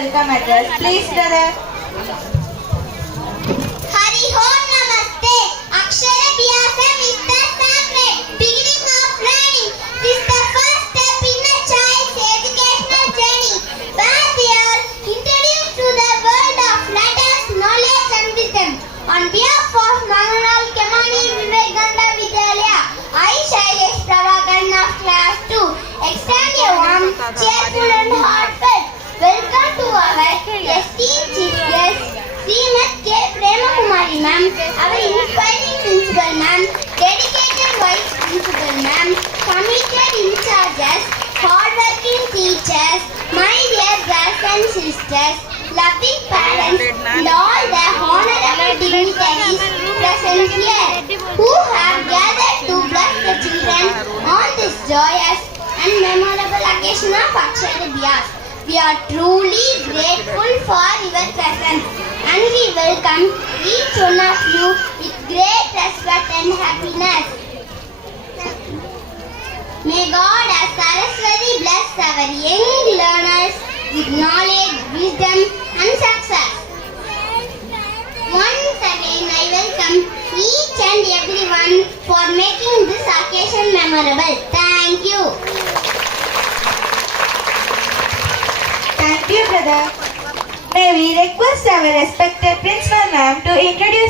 welcome address. Please, brother. Hari Om Namaste. Akshara Vyasam is the sacred beginning of learning. This is the first step in a child's educational journey, where they are introduced to the world of letters, knowledge and wisdom. On behalf of Mangaral Kemani Vivekananda Vidyalaya, I, Shailesh Prabhakaran of Class 2, extend a warm, cheerful and heartfelt welcome to our esteemed chief guest, Srimati K. Premakumari ma'am, our inspiring principal ma'am, dedicated vice principal ma'am, committed in charges, hardworking teachers, my dear brothers and sisters, loving parents, and all the honorable dignitaries present here, who have gathered to bless the children on this joyous and memorable occasion of Akshara Vyas. We are truly grateful for your presence and we welcome each one of you with great respect and happiness. May God as Saraswati bless our young learners with knowledge, wisdom and success. Once again I welcome each and everyone for making this occasion memorable. Thank you. Thank you, brother. May we request our respected principal ma'am to introduce